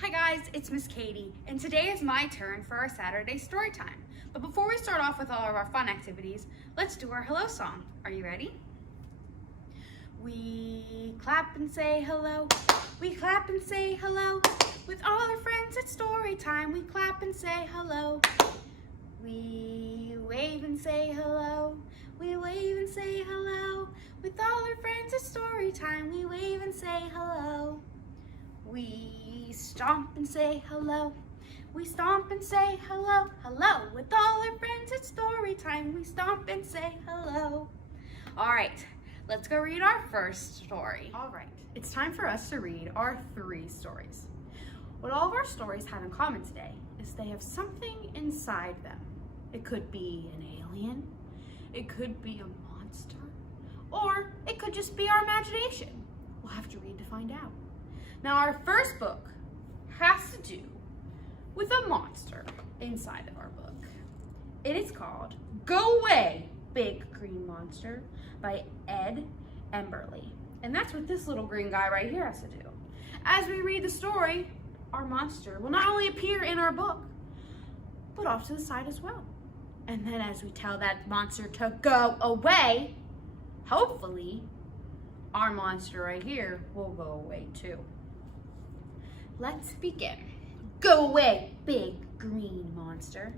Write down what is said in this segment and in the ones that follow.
Hi guys, it's Miss Katie, and today is my turn for our Saturday story time. But before we start off with all of our fun activities, let's do our hello song. Are you ready? We clap and say hello, we clap and say hello. With all our friends at story time, we clap and say hello. We wave and say hello, we wave and say hello. With all our friends at story time, we wave and say hello. We stomp and say hello, we stomp and say hello, hello. With all our friends at story time, we stomp and say hello. All right, let's go read our first story. All right, it's time for us to read our 3 stories. What all of our stories have in common today is they have something inside them. It could be an alien, it could be a monster, or it could just be our imagination. We'll have to read to find out. Now, our first book has to do with a monster inside of our book. It is called Go Away, Big Green Monster by Ed Emberley. And that's what this little green guy right here has to do. As we read the story, our monster will not only appear in our book, but off to the side as well. And then as we tell that monster to go away, hopefully our monster right here will go away too. Let's begin. Go away, big green monster.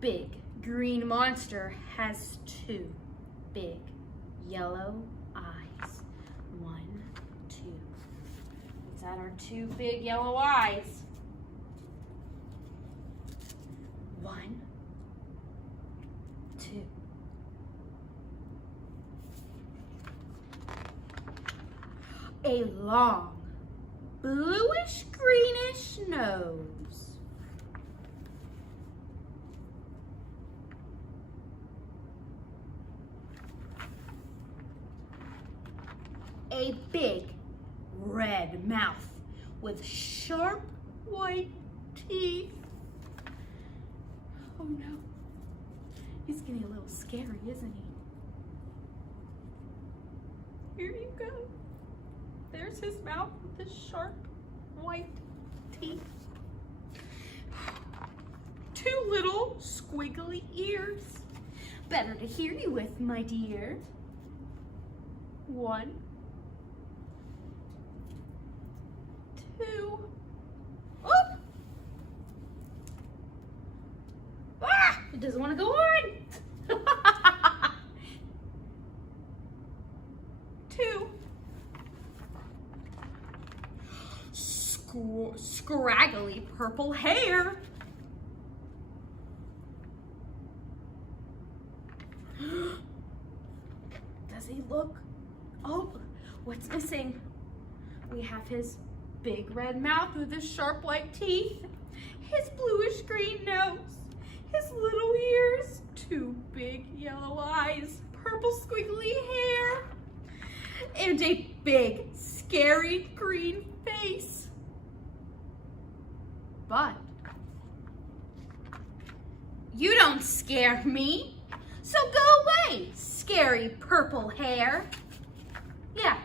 Big green monster has 2 big yellow eyes. 1, 2. Is that our 2 big yellow eyes? 1, 2. A long, bluish greenish nose. A big red mouth with sharp white teeth. Oh no, he's getting a little scary, isn't he? Here you go. There's his mouth with his sharp white teeth. 2 little squiggly ears. Better to hear you with, my dear. 1, 2. Oh! Ah! It doesn't want to go on. 2. Scraggly purple hair. Does he look? Oh, what's missing? We have his big red mouth with his sharp white teeth, his bluish green nose, his little ears, 2 big yellow eyes, purple squiggly hair, and a big scary green face. But you don't scare me, so go away, scary purple hair. Yeah,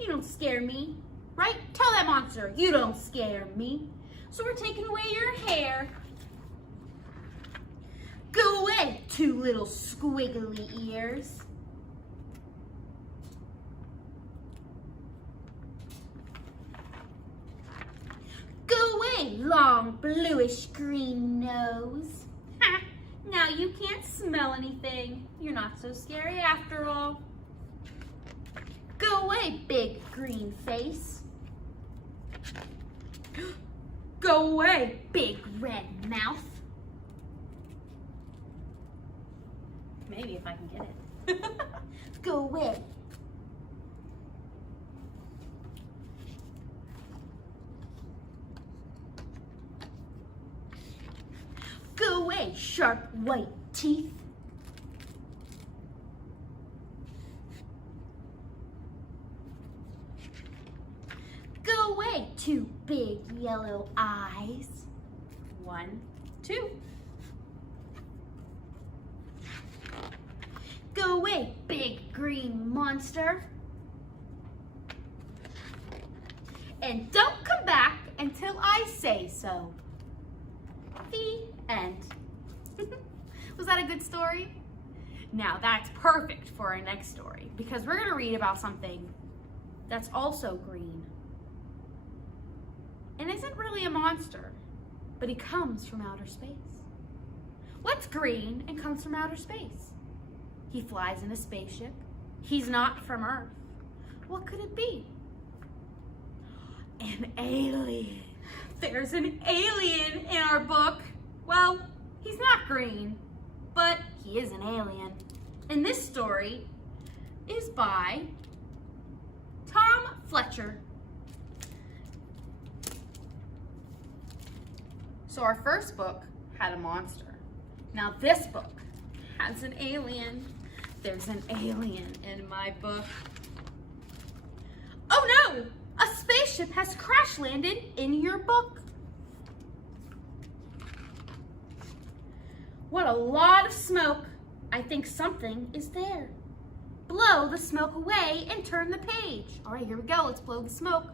you don't scare me, right? Tell that monster, you don't scare me. So we're taking away your hair. Go away, 2 little squiggly ears. Go away, long bluish green nose. Ha! Now you can't smell anything. You're not so scary after all. Go away, big green face. Go away, big red mouth. Maybe if I can get it. Go away. Go away, sharp white teeth. Go away, 2 big yellow eyes. 1, 2. Go away, big green monster. and don't come back until I say so. The end. Was that a good story? Now that's perfect for our next story because we're going to read about something that's also green. And isn't really a monster, but he comes from outer space. What's green and comes from outer space? He flies in a spaceship. He's not from Earth. What could it be? An alien. There's an alien in our book. Well, he's not green, but he is an alien. And this story is by Tom Fletcher. So our first book had a monster. Now this book has an alien. There's an alien in my book. Oh no! A spaceship has crash landed in your book. What a lot of smoke. I think something is there. Blow the smoke away and turn the page. All right, here we go. Let's blow the smoke.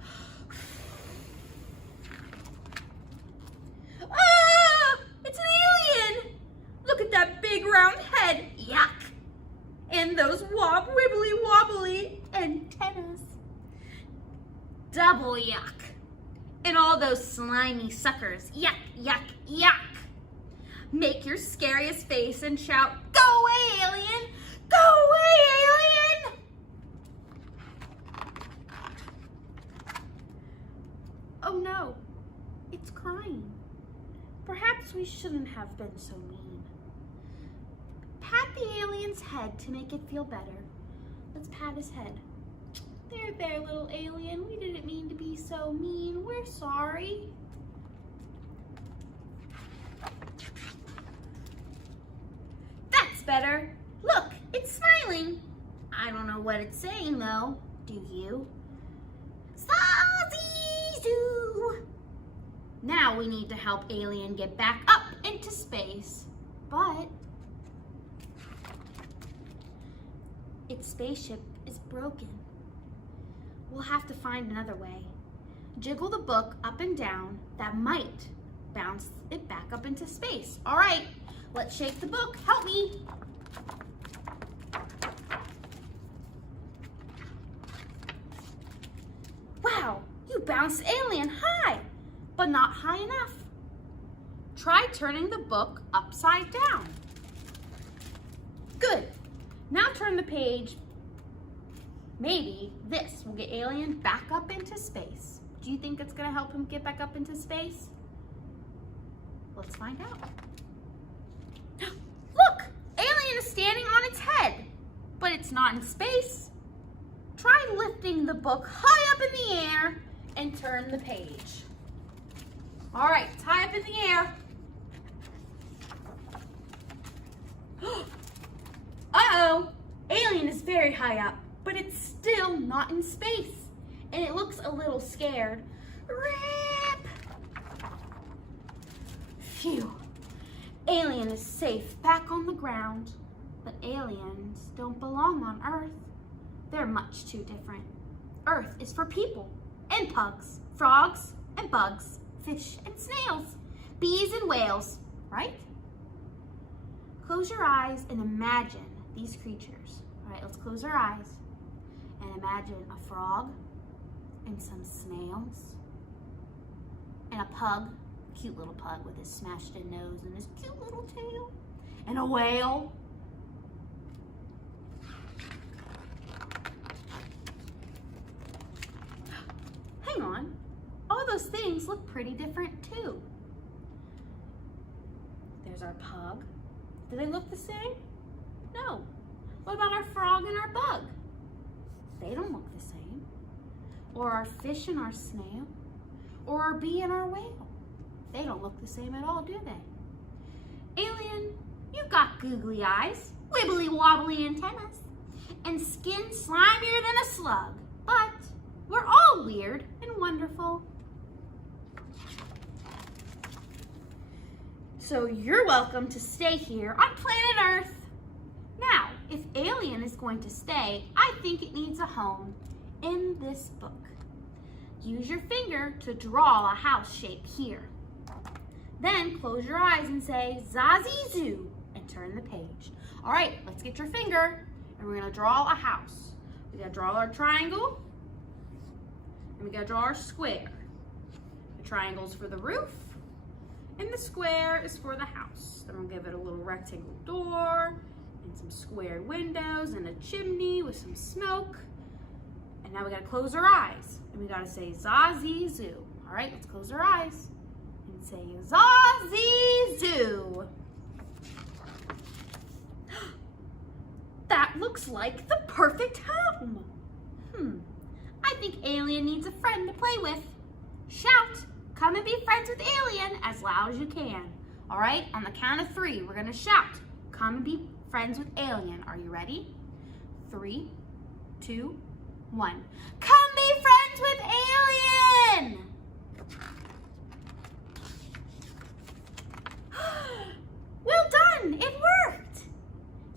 Ah! It's an alien! Look at that big round head. Yuck! And those wibbly wobbly antennas. Double yuck. And all those slimy suckers. Yuck, yuck, yuck. Make your scariest face and shout, "Go away, alien! Go away, alien!" Oh no, it's crying. Perhaps we shouldn't have been so mean. Pat the alien's head to make it feel better. Let's pat his head. There, little alien. We didn't mean to be so mean. We're sorry. That's better. Look, it's smiling. I don't know what it's saying though. Do you? Sausage-doo. Now we need to help Alien get back up into space. But its spaceship is broken. We'll have to find another way. Jiggle the book up and down. That might bounce it back up into space. All right, let's shake the book. Help me. Wow, you bounced Alien high, but not high enough. Try turning the book upside down. Good. Now turn the page. Maybe this will get Alien back up into space. Do you think it's going to help him get back up into space? Let's find out. Look! Alien is standing on its head, but it's not in space. Try lifting the book high up in the air and turn the page. All right, it's high up in the air. Uh-oh! Alien is very high up, but it's still not in space, and it looks a little scared. Rip! Phew. Alien is safe back on the ground, but aliens don't belong on Earth. They're much too different. Earth is for people and pugs, frogs and bugs, fish and snails, bees and whales, right? Close your eyes and imagine these creatures. All right, let's close our eyes and imagine a frog and some snails and a pug, cute little pug with his smashed in nose and his cute little tail, and a whale. Hang on, all those things look pretty different too. There's our pug. Do they look the same? No. What about our frog and our bug? They don't look the same. Or our fish and our snail? Or our bee and our whale? They don't look the same at all, do they? Alien, you got googly eyes, wibbly wobbly antennas, and skin slimier than a slug. But we're all weird and wonderful. So you're welcome to stay here on planet Earth. Now, if Alien is going to stay, I think it needs a home in this book. Use your finger to draw a house shape here. Then close your eyes and say Zazizoo and turn the page. All right, let's get your finger and we're gonna draw a house. We gotta draw our triangle and we gotta draw our square. The triangle's for the roof and the square is for the house. Then we'll give it a little rectangle door and some square windows and a chimney with some smoke. And now we gotta close our eyes and we gotta say Zazizoo. All right, let's close our eyes and say Zazizoo. That looks like the perfect home. I think Alien needs a friend to play with. Shout, come and be friends with Alien as loud as you can. All right, on the count of 3, we're gonna shout, come and be friends with Alien. Are you ready? 3, 2, 1. Come be friends with Alien! Well done, it worked.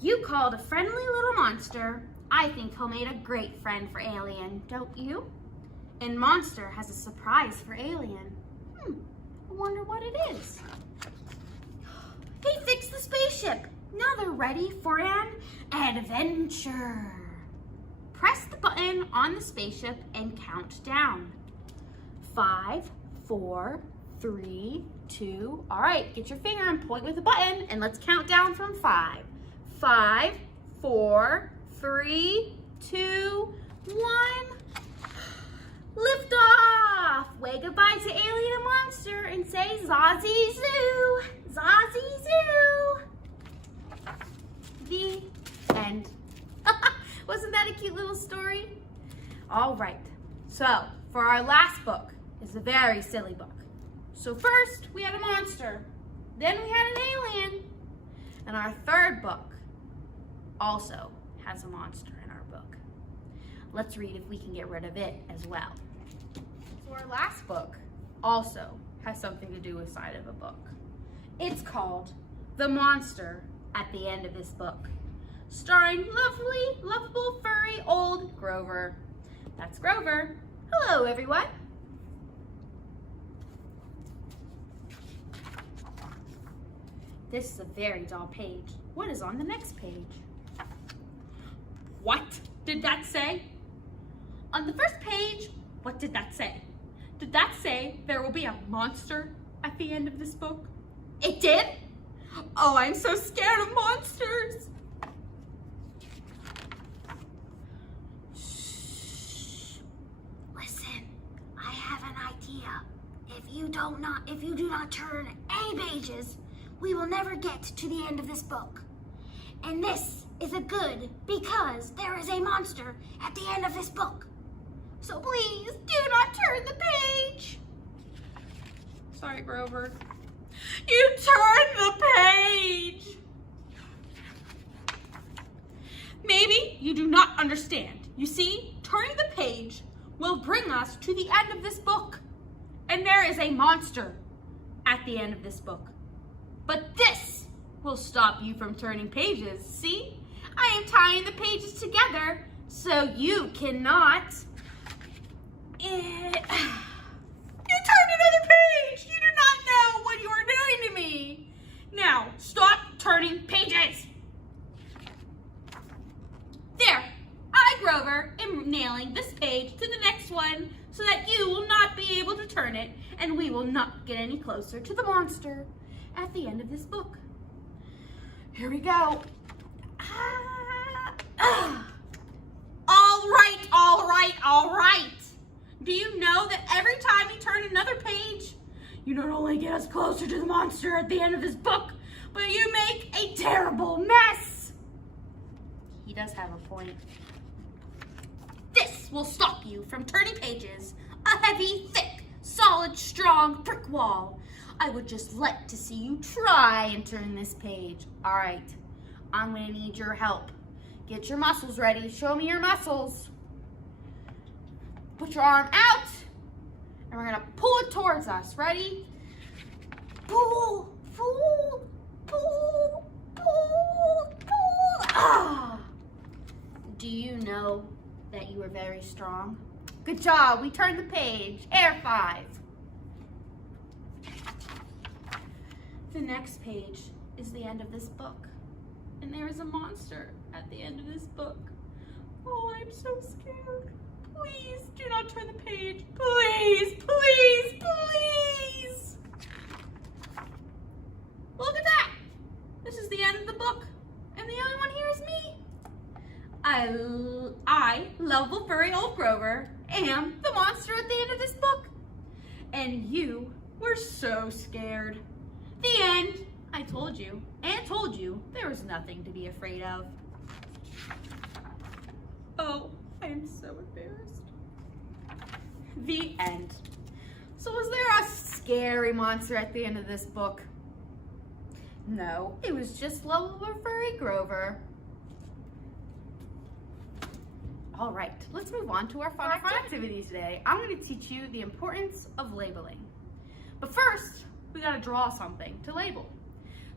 You called a friendly little monster. I think he'll make a great friend for Alien, don't you? And Monster has a surprise for Alien. I wonder what it is. They fixed the spaceship. Now they're ready for an adventure. Press the button on the spaceship and count down. 5, 4, 3, 2. All right, get your finger and point with the button and let's count down from 5. 5, 4, 3, 2, 1. Lift off! Wave goodbye to Alien and Monster and say Zazizoo! Zazizoo! The end. Wasn't that a cute little story? All right, so for our last book is a very silly book. So first we had a monster, then we had an alien, and our third book also has a monster in our book. Let's read if we can get rid of it as well. So our last book also has something to do with side of a book. It's called The Monster at the End of This Book, starring lovely, lovable, furry old Grover. That's Grover. Hello, everyone. This is a very dull page. What is on the next page? What did that say? On the first page, what did that say? Did that say there will be a monster at the end of this book? It did? Oh, I'm so scared of monsters. Shh. Listen, I have an idea. If you do not turn any pages, we will never get to the end of this book. And this is a good because there is a monster at the end of this book. So please do not turn the page. Sorry, Grover. You turned the page. Maybe you do not understand. You see, turning the page will bring us to the end of this book. And there is a monster at the end of this book. But this will stop you from turning pages. See? I am tying the pages together so you cannot... You turned another page! You do not know what you are doing to me! Now, stop turning pages! There! I, Grover, am nailing this page to the next one so that you will not be able to turn it and we will not get any closer to the monster at the end of this book. Here we go. All right. Do you know that every time you turn another page, you not only get us closer to the monster at the end of this book, but you make a terrible mess? He does have a point. This will stop you from turning pages. A heavy, thick, solid, strong brick wall. I would just like to see you try and turn this page. All right, I'm gonna need your help. Get your muscles ready. Show me your muscles. Put your arm out, and we're gonna pull it towards us. Ready? Pull, pull, pull, pull, pull. Ah! Do you know that you are very strong? Good job. We turned the page. Air 5. The next page is the end of this book. And there is a monster at the end of this book. Oh, I'm so scared. Please do not turn the page. Please, please, please. Look at that. This is the end of the book. And the only one here is me. I, lovable furry old Grover, am the monster at the end of this book. And you were so scared. The end. I told you, and told you, there was nothing to be afraid of. Oh, I am so embarrassed. The end. So was there a scary monster at the end of this book? No, it was just lovable furry Grover. All right, let's move on to our fun activity today. I'm going to teach you the importance of labeling. But first, we got to draw something to label.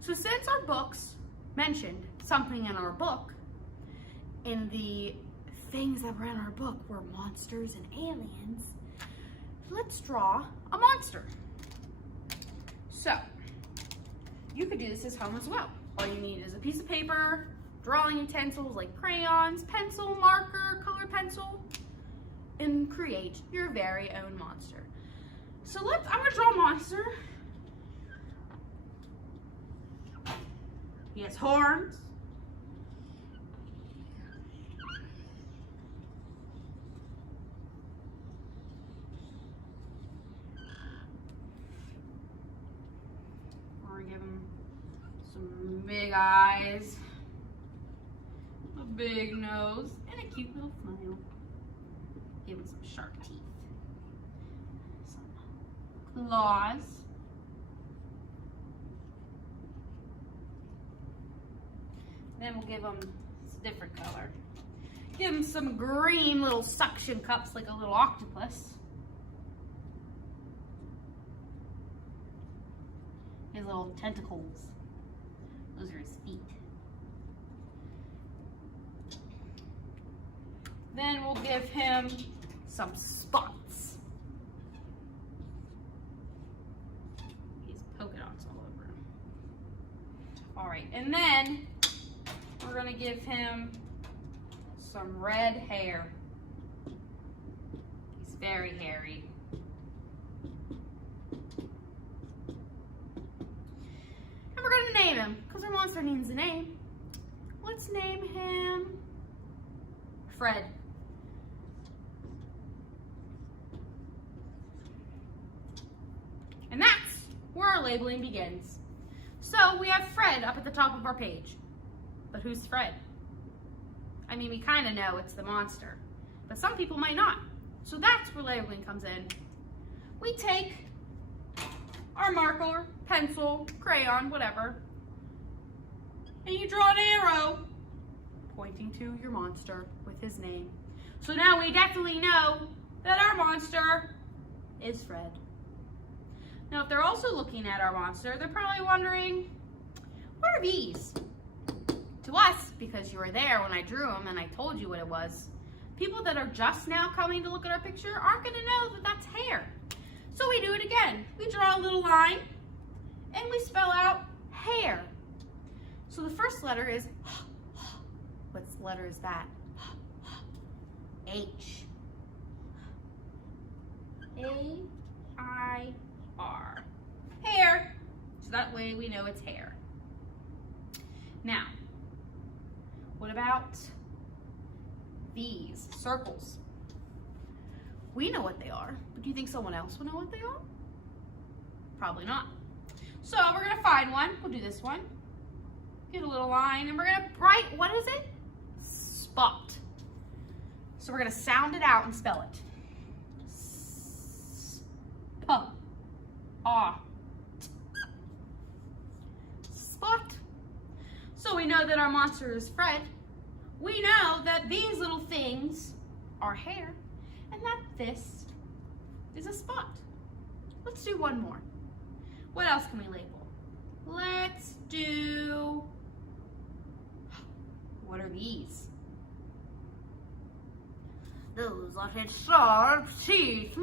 So since our books mentioned something in our book, and the things that were in our book were monsters and aliens, let's draw a monster. So, you could do this at home as well. All you need is a piece of paper, drawing utensils like crayons, pencil, marker, color pencil, and create your very own monster. So I'm gonna draw a monster. He has horns. We're gonna give him some big eyes, a big nose, and a cute little smile. Give him some sharp teeth, some claws. Then we'll give him a different color. Give him some green little suction cups like a little octopus. His little tentacles. Those are his feet. Then we'll give him some spots. He's polka dots all over him. All right, and then we're gonna give him some red hair. He's very hairy. And we're gonna name him, because our monster needs a name. Let's name him Fred. And that's where our labeling begins. So we have Fred up at the top of our page. But who's Fred? I mean, we kind of know it's the monster, but some people might not. So that's where labeling comes in. We take our marker, pencil, crayon, whatever, and you draw an arrow pointing to your monster with his name. So now we definitely know that our monster is Fred. Now, if they're also looking at our monster, they're probably wondering, what are these? To us, because you were there when I drew them and I told you what it was, people that are just now coming to look at our picture aren't going to know that that's hair. So we do it again. We draw a little line and we spell out hair. So the first letter is, what letter is that? H. A-I-R. Hair. So that way we know it's hair. Now, what about these circles? We know what they are, but do you think someone else will know what they are? Probably not. So we're gonna find one. We'll do this one. Get a little line, and we're gonna write, what is it? Spot. So we're gonna sound it out and spell it. Spot. Spot. So we know that our monster is Fred. We know that these little things are hair, and that this is a spot. Let's do one more. What else can we label? Let's do, what are these? those are his sharp teeth.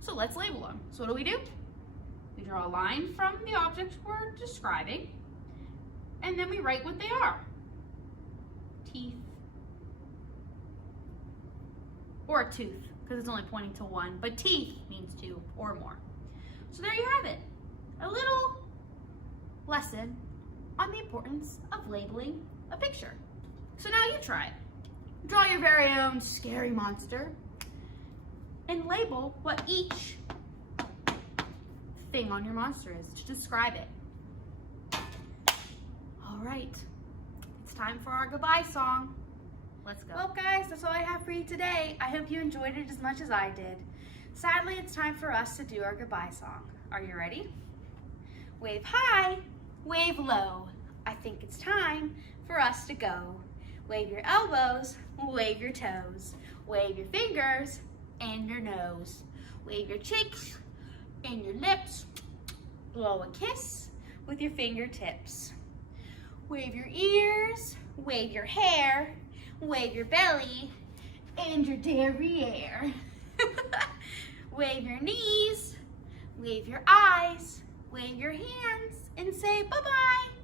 So let's label them. So what do? We draw a line from the object we're describing, and then we write what they are. Teeth. Or a tooth, because it's only pointing to one, but teeth means two or more. So there you have it. A little lesson on the importance of labeling a picture. So now you try it. Draw your very own scary monster and label what each thing on your monster is to describe it. All right, it's time for our goodbye song. Let's go. Well, guys, that's all I have for you today. I hope you enjoyed it as much as I did. Sadly, it's time for us to do our goodbye song. Are you ready? Wave high, wave low. I think it's time for us to go. Wave your elbows, wave your toes. Wave your fingers and your nose. Wave your cheeks and your lips. Blow a kiss with your fingertips. Wave your ears, wave your hair, wave your belly and your derriere. Wave your knees, wave your eyes, wave your hands, and say bye-bye.